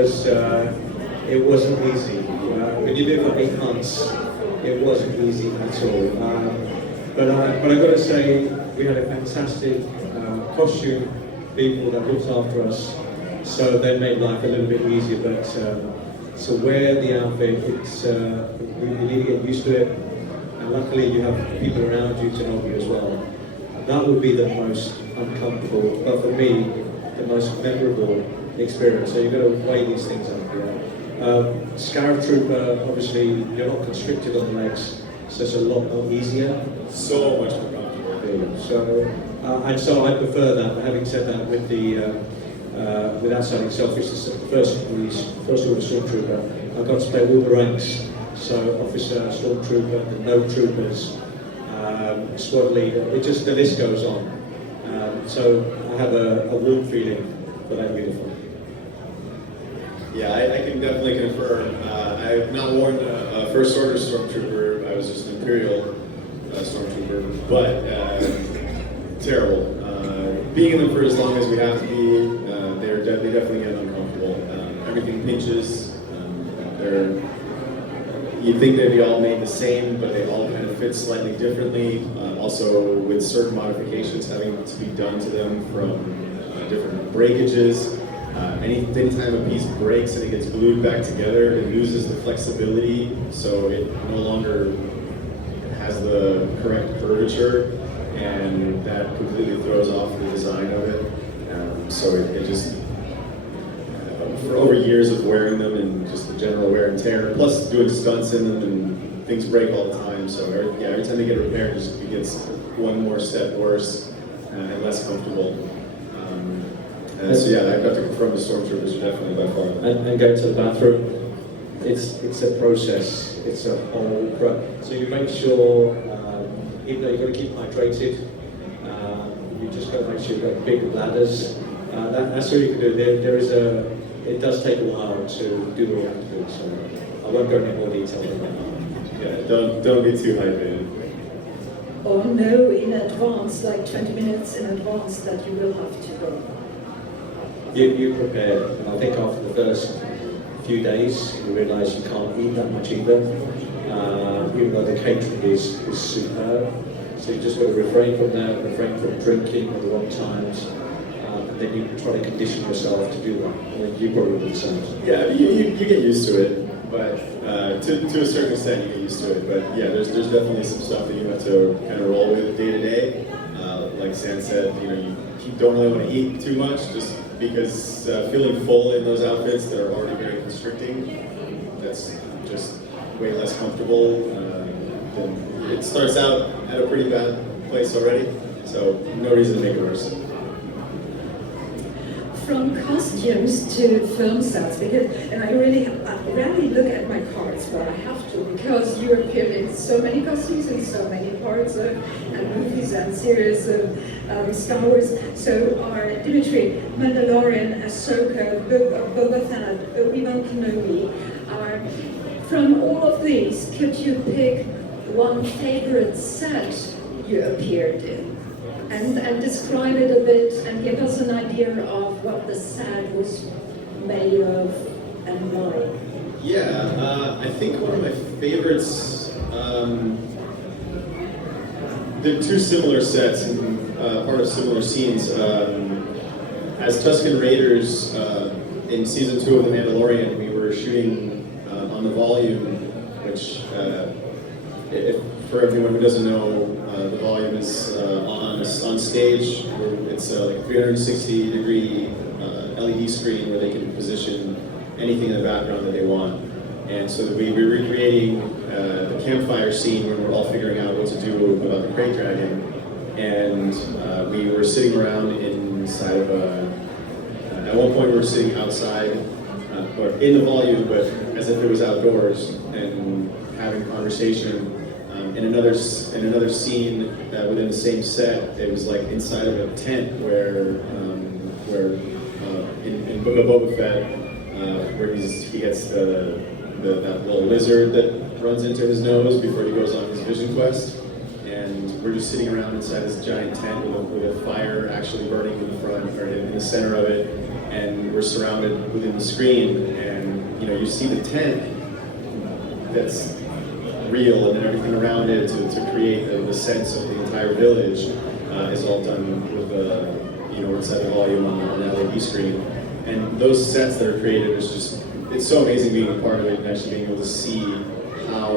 It wasn't easy. When you do it for 8 months, it wasn't easy at all. But I've got to say, we had a fantastic costume people that looked after us, so they made life a little bit easier. But to wear the outfit, we need to get used to it. And luckily, you have people around you to help you as well. That would be the most uncomfortable, but for me, the most memorable experience. So you've got to weigh these things up. Yeah. Scarab Trooper, obviously, you're not constricted on the legs, so it's a lot more easier. So much more comfortable. So I prefer that. But having said that, without sounding selfish, it's the first order stormtrooper. I got to play all the ranks. So officer, stormtrooper, the no troopers, squad leader. The list goes on. So I have a warm feeling for that uniform. Yeah, I can definitely confirm. I have not worn a First Order Stormtrooper. I was just an Imperial Stormtrooper, but terrible. Being in them for as long as we have to be, they definitely get uncomfortable. Everything pinches. You'd think they'd be all made the same, but they all kind of fit slightly differently. Also, with certain modifications having to be done to them from different breakages. Anytime a piece breaks and it gets glued back together, it loses the flexibility, so it no longer has the correct curvature, and that completely throws off the design of it. So it just, for over years of wearing them and just the general wear and tear, plus doing stunts in them, and things break all the time. So every time they get repaired, it gets one more step worse and less comfortable. So yeah, I've got to confirm the stormtroopers are definitely by far. And going to the bathroom, it's a process. It's a whole so you make sure, even though you've got to keep hydrated, you just got to make sure you've got big bladders. That's all you can do. It does take a while to do what you have to do. So I won't go into more detail than that. Yeah, don't be too hydrated. Or know in advance, like 20 minutes in advance, that you will have to go. You prepare, and I think after the first few days, you realise you can't eat that much either, even though the catering is superb. So you just got to refrain from that, refrain from drinking at the wrong times, and then you try to condition yourself to do that. I mean, you probably do the same. Yeah, you get used to it, but to a certain extent you get used to it. But yeah, there's definitely some stuff that you have to kind of roll with day to day. Like San said, you don't really want to eat too much, just because feeling full in those outfits that are already very constricting, that's just way less comfortable. It starts out at a pretty bad place already, so no reason to make it worse. From costumes to film sets, and I rarely look at my cards, but I have to, because you appear in so many costumes in so many parts of movies and series of Star Wars. So Dmitriy, Mandalorian, Ahsoka, Boba Fett, Obi-Wan, Kenobi. From all of these, could you pick one favorite set you appeared in? And describe it a bit and give us an idea of what the set was made of and why. Yeah, I think one of my favorites, they're two similar sets and part of similar scenes. As Tusken Raiders in season 2 of The Mandalorian, we were shooting on the volume, which for everyone who doesn't know, the volume is on stage. It's like a 360-degree LED screen where they can position anything in the background that they want. And so we were recreating the campfire scene when we're all figuring out what to do about the crate dragon. And we were sitting around inside of at one point we were sitting outside, or in the volume, but as if it was outdoors, and having conversation. In another scene within the same set, it was like inside of a tent where in Book of Boba Fett, where he gets that little lizard that runs into his nose before he goes on his vision quest, and we're just sitting around inside this giant tent with a fire actually burning in the front, or in the center of it, and we're surrounded within the screen, and you see the tent that's real, and then everything around it to create the sense of the entire village is all done with inside the volume on an LED screen. And those sets that are created is just, it's so amazing being a part of it and actually being able to see how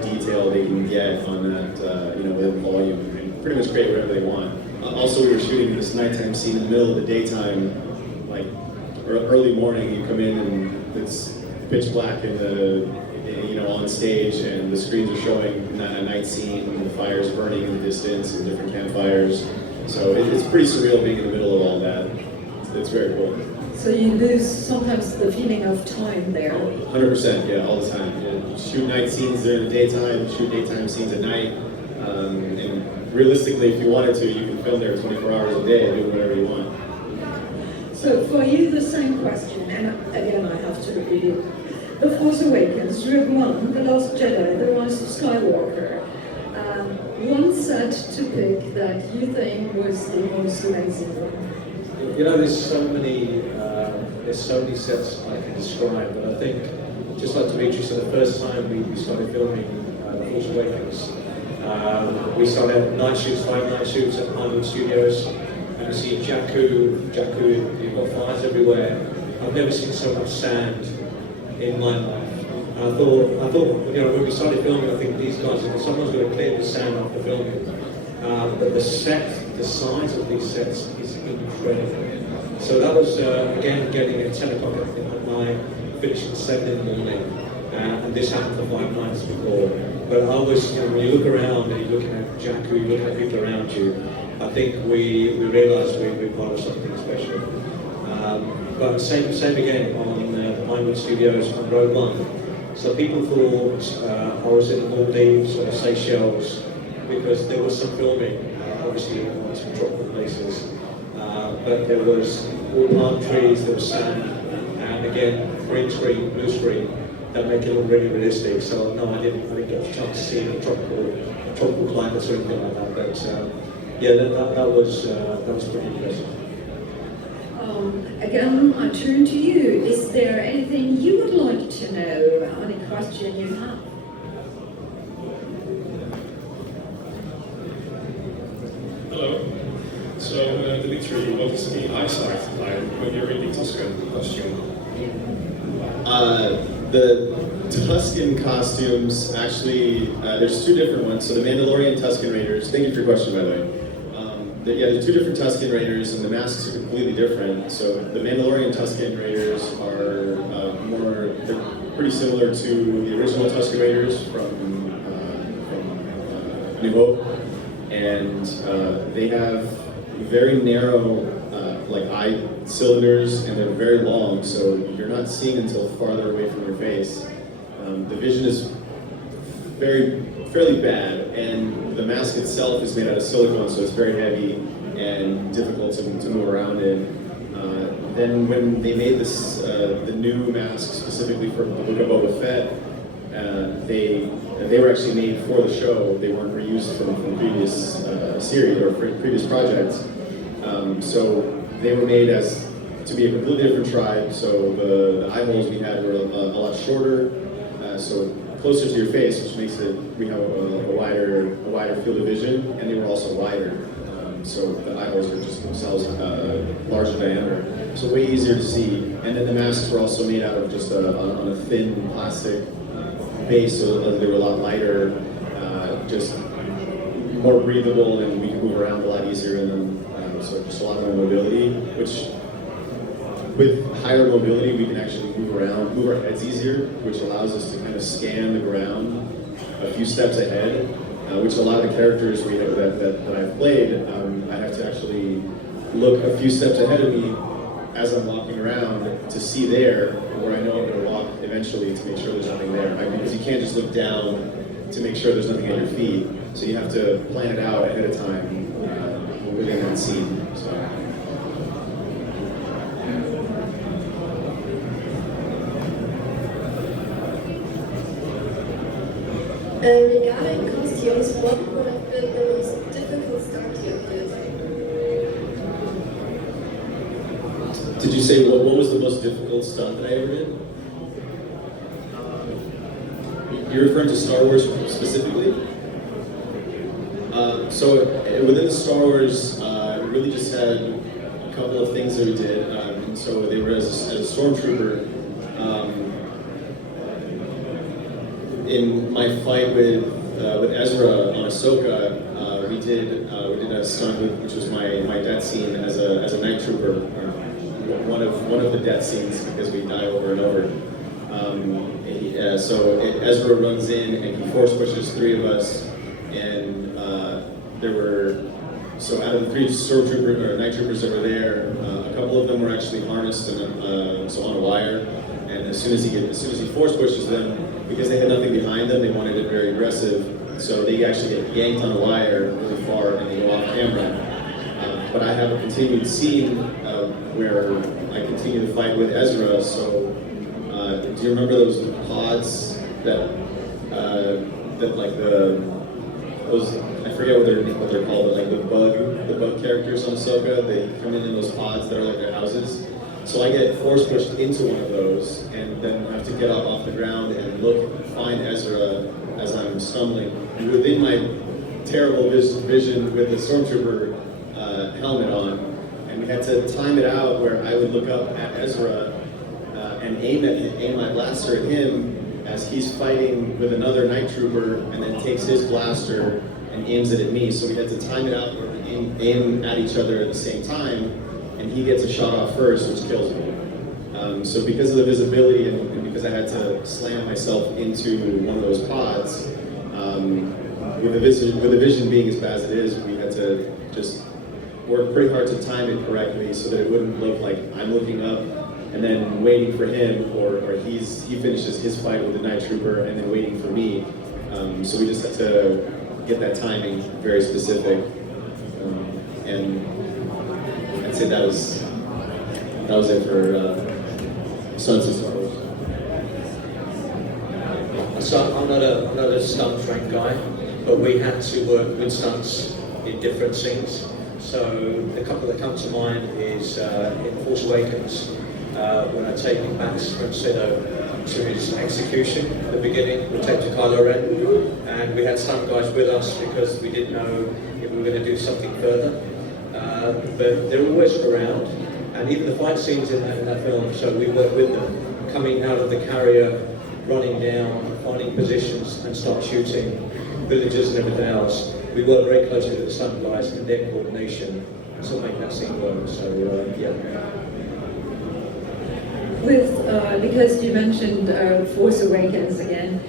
detailed they can get on that, within volume, and pretty much create whatever they want. Also, we were shooting this nighttime scene in the middle of the daytime, like early morning. You come in and it's pitch black in on stage, and the screens are showing a night scene, and the fire's burning in the distance, and different campfires. So it's pretty surreal being in the middle of all that. It's very cool. So you lose sometimes the feeling of time there. 100%, yeah, all the time. You shoot night scenes during the daytime, shoot daytime scenes at night, and realistically, if you wanted to, you can film there 24 hours a day and do whatever you want. So for you, the same question, and again, I have to repeat it. The Force Awakens, Rogue One, The Last Jedi, The Rise of Skywalker. One set to pick that you think was the most amazing one. There's so many sets I can describe, but I think, just like Dmitriy said, the first time we started filming The Force Awakens, we started night shoots, 5 night shoots at Pinewood Studios, and you see Jakku, you've got fires everywhere. I've never seen so much sand in my life. And I thought, when we started filming, I think these guys, someone's going to clear the sand after filming. But the size of these sets is incredible. So that was, again, getting at 10 o'clock at night, finishing at 7 in the morning, and this happened for 5 nights before. But I was, when you look around and you're looking at Jakku, you look at people around you, I think we realised we're part of something special. But same again on Pinewood Studios on Rogue One. So people thought I was in the Maldives or Seychelles because there was some filming, obviously on some tropical places. But there was all palm trees, there was sand, and again, green screen, blue screen, that make it look really realistic. So no, I didn't get a chance to see any tropical climates or anything like that. But that was pretty impressive. Again, I turn to you. Is there anything you would like to know? Any question you have? Hello. So, Dmitry, what is the eyesight like when you're in the Tusken costume? The Tusken costumes, actually, there's 2 different ones. So the Mandalorian Tusken Raiders, thank you for your question, by the way. There's 2 different Tusken Raiders, and the masks are completely different. So the Mandalorian Tusken Raiders are they're pretty similar to the original Tusken Raiders from New Hope, and they have very narrow eye cylinders, and they're very long, so you're not seeing until farther away from your face. The vision is fairly bad, and the mask itself is made out of silicone, so it's very heavy and difficult to move around in. Then when they made this, the new mask specifically for the book of Boba Fett, they were actually made for the show. They weren't reused from previous series or previous projects. So they were made to be a completely different tribe. So the eye holes we had were a lot shorter, so closer to your face, which makes we have a wider field of vision, and they were also wider. So the eye holes are just themselves larger diameter, so way easier to see. And then the masks were also made out of just on a thin plastic base, so they were a lot lighter, just more breathable, and we could move around a lot easier in them. So just a lot more mobility, which with higher mobility, we can actually move our heads easier, which allows us to kind of scan the ground a few steps ahead, which a lot of the characters that I've played, I have to actually look a few steps ahead of me as I'm walking around to see there where I know I'm going to walk eventually to make sure there's nothing there. Because you can't just look down to make sure there's nothing at your feet, so you have to plan it out ahead of time within that scene. So. Regarding costumes, James, what would have been the most difficult stunt you did? Did you say what was the most difficult stunt that I ever did? You're referring to Star Wars specifically? So within the Star Wars, we really just had a couple of things that we did. And so they were as a stormtrooper. In my fight with Ezra on Ahsoka, we did a stunt which was my death scene as a night trooper, one of the death scenes because we die over and over. So Ezra runs in and he force pushes 3 of us, and so out of the 3 stormtroopers or night troopers that were there, a couple of them were actually harnessed and so on a wire. And as soon as he force pushes them, because they had nothing behind them, they wanted it very aggressive. So they actually get yanked on a wire really far and they go off camera. But I have a continued scene where I continue to fight with Ezra. So do you remember those pods that like those, I forget what they're called, but like the bug characters on Ahsoka, they come in those pods that are like their houses. So I get force pushed into one of those and then have to get up off the ground and find Ezra as I'm stumbling. And within my terrible vision with the stormtrooper helmet on, and we had to time it out where I would look up at Ezra and aim my blaster at him as he's fighting with another night trooper and then takes his blaster and aims it at me. So we had to time it out where we aim at each other at the same time, and he gets a shot off first, which kills me. So because of the visibility and because I had to slam myself into one of those pods, with the vision being as bad as it is, we had to just work pretty hard to time it correctly so that it wouldn't look like I'm looking up and then waiting for him, or he finishes his fight with the night trooper and then waiting for me. So we just had to get that timing very specific, and I'd say that was it for Sons of Star Wars. So I'm not a stunt trained guy, but we had to work with stunts in different scenes. So the couple that come to mind is in Force Awakens, when I take him back from Sido to his execution at the beginning, we take to Kylo Ren, and we had stunt guys with us because we didn't know if we were going to do something further. But they're always around, and even the fight scenes in that film, so we work with them, coming out of the carrier, running down, finding positions and start shooting villagers and everything else. We work very closely with the stunt guys and their coordination to make that scene work, so yeah. Because you mentioned Force Awakens again,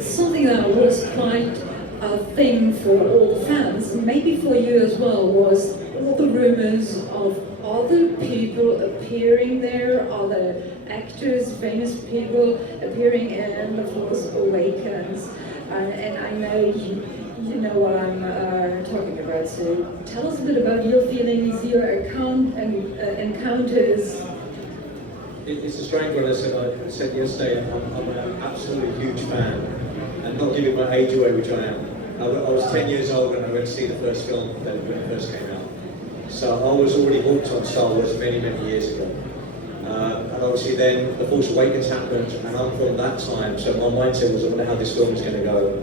something that was quite a thing for all the fans, and maybe for you as well, was all the rumors of other people appearing there, other actors, famous people appearing in The Force Awakens. And I know you know what I'm talking about, so tell us a bit about your feelings, your encounters. It's a strange one. I said yesterday, I'm an absolutely huge fan, and not giving my age away, which I am. I was 10 years old when I went to see the first film when it first came out. So I was already hooked on Star Wars many, many years ago. And obviously then The Force Awakens happened, and I'm from that time, so my mindset was, I wonder how this film was going to go.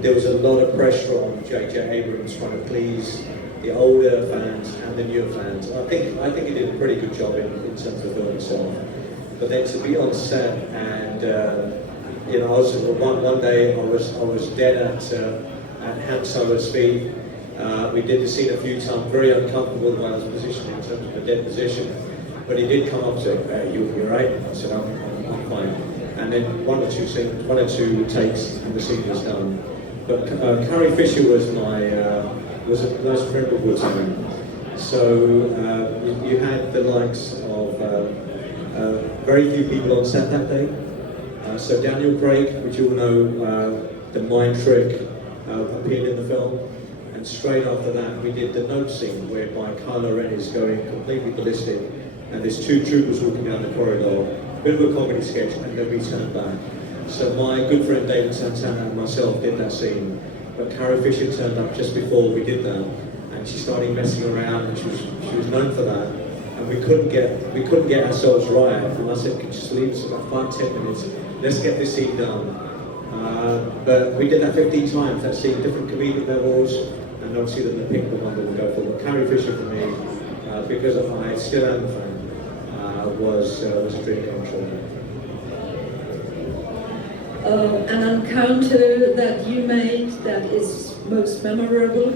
There was a lot of pressure on J.J. Abrams trying to please the older fans and the newer fans. I think he did a pretty good job in terms of the film itself. But then to be on set and you know, I was one day I was dead at Han Solo's feet. We did the scene a few times, very uncomfortable while I was positioned in terms of the dead position. But he did come up to say, "Hey, you're right." I said, "I'm fine." And then one or two takes, and the scene was done. But Carrie Fisher was a nice friend of all time. So you had the likes of very few people on set that day. So Daniel Craig, which you all know, the mind trick, appeared in the film. And straight after that, we did the note scene whereby Kylo Ren is going completely ballistic, and there's two troopers walking down the corridor. Bit of a comedy sketch, and then we turn back. So my good friend David Santana and myself did that scene, but Carrie Fisher turned up just before we did that, and she started messing around, and she was known for that. And we couldn't get ourselves right, and I said, could you just leave us about 5-10 minutes, let's get this scene done. But we did that 15 times, that scene, different comedic levels, and obviously the pink the one that we go for. But Carrie Fisher for me, because I still am a fan, was a dream come true. An encounter that you made that is most memorable?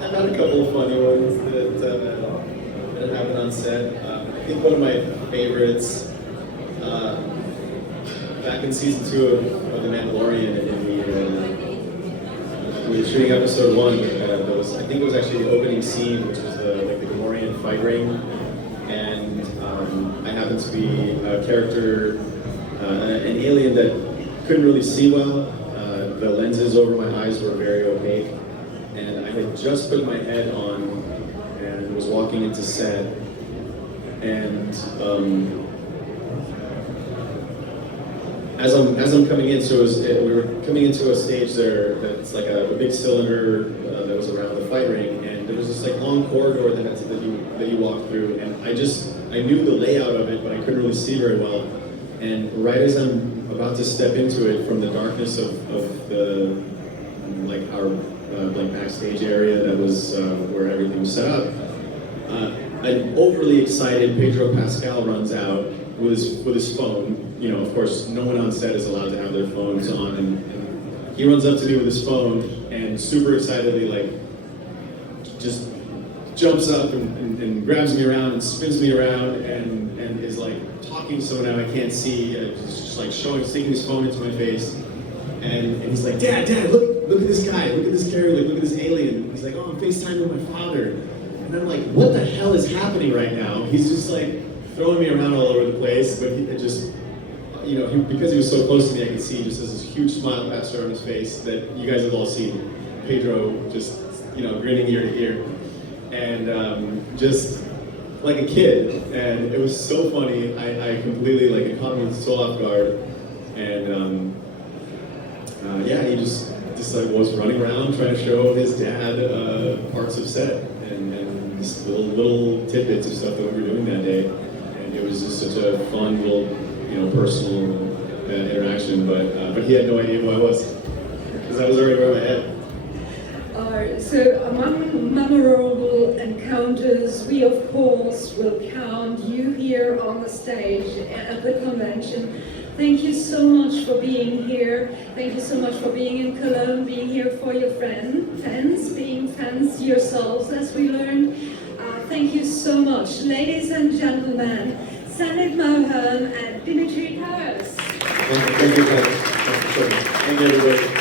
I've had a couple of funny ones that happened on set. I think one of my favorites, back in season 2 of The Mandalorian, we were shooting episode 1. I think it was actually the opening scene, which was like the Gamorrean fight ring, and I happened to be a character, an alien that couldn't really see well. The lenses over my eyes were very opaque, and I had just put my head on and was walking into set, and as I'm coming in, so we were coming into a stage there that's like a big cylinder that was around the fight ring, and there was this like long corridor that you walk through, and I knew the layout of it, but I couldn't really see very well. And right as I'm about to step into it from the darkness of the like our like backstage area that was where everything was set up, an overly excited Pedro Pascal runs out with his phone. You know, of course, no one on set is allowed to have their phones on, and he runs up to me with his phone and super excitedly, like, just jumps up and grabs me around and spins me around and is like talking so now I can't see, just like sticking his phone into my face, and he's like, Dad, look at this guy, look at this character, look at this alien. He's like, oh, I'm FaceTiming with my father, and I'm like, what the hell is happening right now? He's just like throwing me around all over the place, but it just, you know, because he was so close to me, I could see just this huge smile pass around his face that you guys have all seen. Pedro just, you know, grinning ear to ear, and just like a kid, and it was so funny. I completely, like, it caught me so off guard, and yeah, he just like was running around trying to show his dad parts of set and just little tidbits of stuff that we were doing that day, and it was just such a fun little, you know, personal interaction. But he had no idea who I was because I was already wearing my head. So among memorable encounters, we of course will count you here on the stage at the convention. Thank you so much for being here. Thank you so much for being in Cologne, being here for your fans, being fans yourselves, as we learned. Thank you so much. Ladies and gentlemen, Sandeep Mohan and Dmitriy. Thank you, guys. Thank you, everybody.